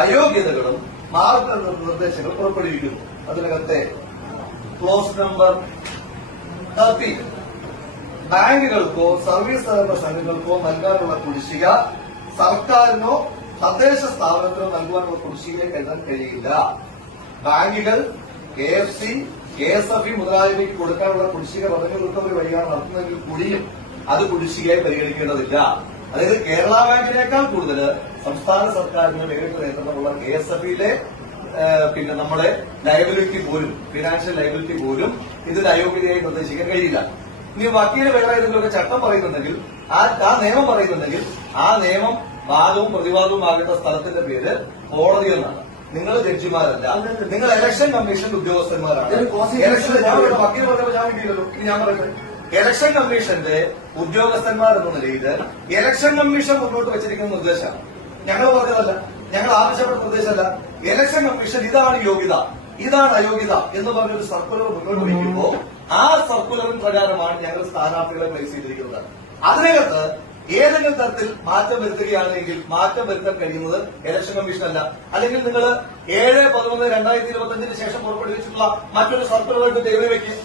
അയോഗ്യതകളും മാർഗനിർദ്ദേശങ്ങൾ പുറപ്പെടുവിക്കുന്നു. അതിനകത്തെ ക്ലോസ് നമ്പർ 30 ബാങ്കുകൾക്കോ സർവീസ് സഹകരണ സംഘങ്ങൾക്കോ നൽകാനുള്ള കുടിശ്ശിക സർക്കാരിനോ തദ്ദേശ സ്ഥാപനത്തിനോ നൽകുവാനുള്ള കുടിശ്ശികയിലേക്ക് എഴുതാൻ കഴിയില്ല. ബാങ്കുകൾ KFC, KSFE മുതലായവയ്ക്ക് കൊടുക്കാനുള്ള കുടിശ്ശിക റവന്യൂ റിക്കവറി വഴിയാണ് നടത്തുന്നതെങ്കിൽ കൂടിയും അത് കുടിശ്ശികയായി പരിഗണിക്കേണ്ടതില്ല. അതായത് കേരള ബാങ്കിനേക്കാൾ കൂടുതൽ സംസ്ഥാന സർക്കാരിന് നേരിട്ട് നിയന്ത്രണമുള്ള KSFEയിലെ പിന്നെ നമ്മുടെ ലയബിലിറ്റി പോലും ഫിനാൻഷ്യൽ ലയബിലിറ്റി പോലും ഇതിൽ അയോഗ്യതയായി നിർദ്ദേശിക്കാൻ കഴിയില്ല. ഇനി വക്കീല് വേറെ ഏതെങ്കിലുമൊക്കെ ചട്ടം പറയുന്നുണ്ടെങ്കിൽ ആ നിയമം പറയുന്നുണ്ടെങ്കിൽ ആ നിയമം വാദവും പ്രതിവാദവും ആകേണ്ട സ്ഥലത്തിന്റെ പേര് കോടതി എന്നാണ്. നിങ്ങൾ ജഡ്ജിമാരല്ല, നിങ്ങൾ ഇലക്ഷൻ കമ്മീഷൻ ഉദ്യോഗസ്ഥന്മാരാണ്. വക്കീൽ പറഞ്ഞപ്പോൾ ഞാൻ കിട്ടിയല്ലോ, ഇനി ഞാൻ പറയട്ടെ. ഇലക്ഷൻ കമ്മീഷന്റെ ഉദ്യോഗസ്ഥന്മാർ എന്ന നിലയിൽ ഇലക്ഷൻ കമ്മീഷൻ മുന്നോട്ട് വെച്ചിരിക്കുന്ന നിർദ്ദേശമാണ്, ഞങ്ങൾ പറഞ്ഞതല്ല, ഞങ്ങൾ ആവശ്യപ്പെട്ട നിർദ്ദേശമല്ല. ഇലക്ഷൻ കമ്മീഷൻ ഇതാണ് യോഗ്യത, ഇതാണ് അയോഗ്യത എന്ന് പറഞ്ഞൊരു സർക്കുലർ മുന്നോട്ട് വയ്ക്കുമ്പോൾ ആ സർക്കുലറിന് പ്രകാരമാണ് ഞങ്ങൾ സ്ഥാനാർത്ഥികളെ പ്ലേസ് ചെയ്തിരിക്കുന്നത്. അതിനകത്ത് ഏതെങ്കിലും തരത്തിൽ മാറ്റം വരുത്തുകയാണെങ്കിൽ മാറ്റം വരുത്താൻ കഴിയുന്നത് ഇലക്ഷൻ കമ്മീഷനല്ല. അല്ലെങ്കിൽ നിങ്ങൾ 7/11/2025 ശേഷം പുറപ്പെടുവിച്ചിട്ടുള്ള മറ്റൊരു സർക്കുലറായിട്ട് തേടി വയ്ക്കും,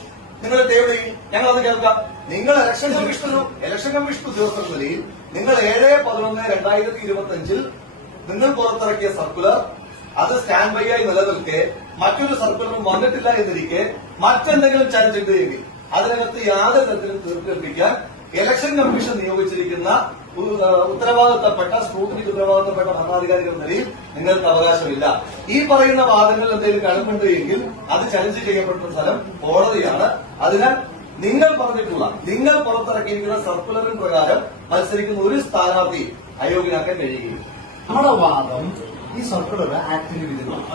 നിങ്ങൾ തേടി ഞങ്ങൾ അത് കേൾക്കാം. നിങ്ങൾ ഇലക്ഷൻ കമ്മീഷൻ ഉദ്യോഗസ്ഥർ നിലയിൽ നിങ്ങൾ 7/11/2025 നിങ്ങൾ പുറത്തിറക്കിയ സർക്കുലർ അത് സ്റ്റാൻഡ് ബൈ ആയി നിലനിൽക്കെ മറ്റൊരു സർക്കുലറും വന്നിട്ടില്ല എന്നിരിക്കെ മറ്റെന്തെങ്കിലും ചാർജ് ചെയ്തെങ്കിൽ അതിനകത്ത് യാതൊരു തരത്തിലും തീർപ്പിക്കാൻ ഇലക്ഷൻ കമ്മീഷൻ നിയോഗിച്ചിരിക്കുന്ന സ്ക്രൂട്ടിനിക്ക് ഉത്തരവാദിത്തപ്പെട്ട ഭരണാധികാരികൾ നിലയിൽ നിങ്ങൾക്ക് അവകാശമില്ല. ഈ പറയുന്ന വാദങ്ങളിൽ എന്തെങ്കിലും കഴമ്പുണ്ട് എങ്കിൽ അത് ചലഞ്ച് ചെയ്യപ്പെട്ട സ്ഥലം കോടതിയാണ്. അതിനാൽ നിങ്ങൾ പുറത്തിറക്കിയിരിക്കുന്ന സർക്കുലറിന് പ്രകാരം മത്സരിക്കുന്ന ഒരു സ്ഥാനാർത്ഥി അയോഗ്യനാക്കാൻ കഴിയുകയില്ല. നമ്മുടെ വാദം ഈ സർക്കുലർ ആക്ടിന് വിരുദ്ധമാണ്.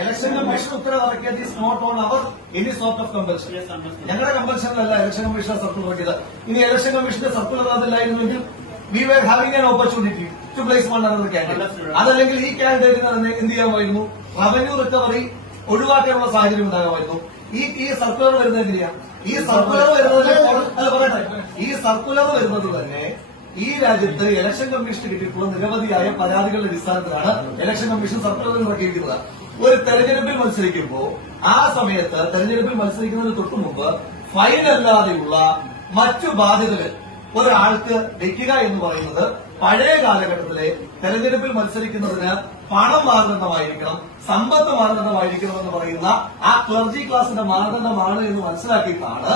ഇലക്ഷൻ കമ്മീഷൻ ഉത്തരവിറക്കിയത് is not on our any sort of compulsion. ഞങ്ങളുടെ കമ്പൽഷനിലല്ല ഇലക്ഷൻ കമ്മീഷൻ സർക്കുലർ ഇറക്കിയത്. ഇനി ഇലക്ഷൻ കമ്മീഷന്റെ സർക്കുലർ അതില്ലായിരുന്നെങ്കിൽ we were having an opportunity to place one another candidate. അതല്ലെങ്കിൽ ഈ കാൻഡിഡേറ്റിന് എന്ത് ചെയ്യാമായിരുന്നു? റവന്യൂ റിക്കവറി ഒഴിവാക്കാനുള്ള സാഹചര്യം ഉണ്ടാകുമായിരുന്നു. ഈ സർക്കുലർ വരുന്നത് എങ്ങനെയാണ്? ഈ സർക്കുലർ വരുന്നത് തന്നെ ഈ രാജ്യത്ത് ഇലക്ഷൻ കമ്മീഷന് കിട്ടിയിട്ടുള്ള നിരവധിയായ പരാതികളുടെ അടിസ്ഥാനത്തിലാണ് ഇലക്ഷൻ കമ്മീഷൻ സർക്കുലർ ഇറക്കിയിരിക്കുന്നത്. ഒരു തെരഞ്ഞെടുപ്പിൽ മത്സരിക്കുമ്പോൾ ആ സമയത്ത് തെരഞ്ഞെടുപ്പിൽ മത്സരിക്കുന്നതിന് തൊട്ടു മുമ്പ് ഫൈൻ അല്ലാതെയുള്ള മറ്റു ബാധ്യതകൾ ഒരാൾക്ക് വെക്കുക എന്ന് പറയുന്നത് പഴയ കാലഘട്ടത്തിലെ തെരഞ്ഞെടുപ്പിൽ മത്സരിക്കുന്നതിന് പണം മാനദണ്ഡമായിരിക്കണം, സമ്പത്ത് മാനദണ്ഡമായിരിക്കണം എന്ന് പറയുന്ന ആ ക്ലർജി ക്ലാസിന്റെ മാനദണ്ഡമാണ് എന്ന് മനസ്സിലാക്കിയിട്ടാണ്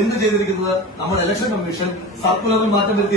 എന്ത് ചെയ്തിരിക്കുന്നത്? നമ്മൾ ഇലക്ഷൻ കമ്മീഷൻ സർക്കുലറിൽ മാറ്റം വരുത്തി.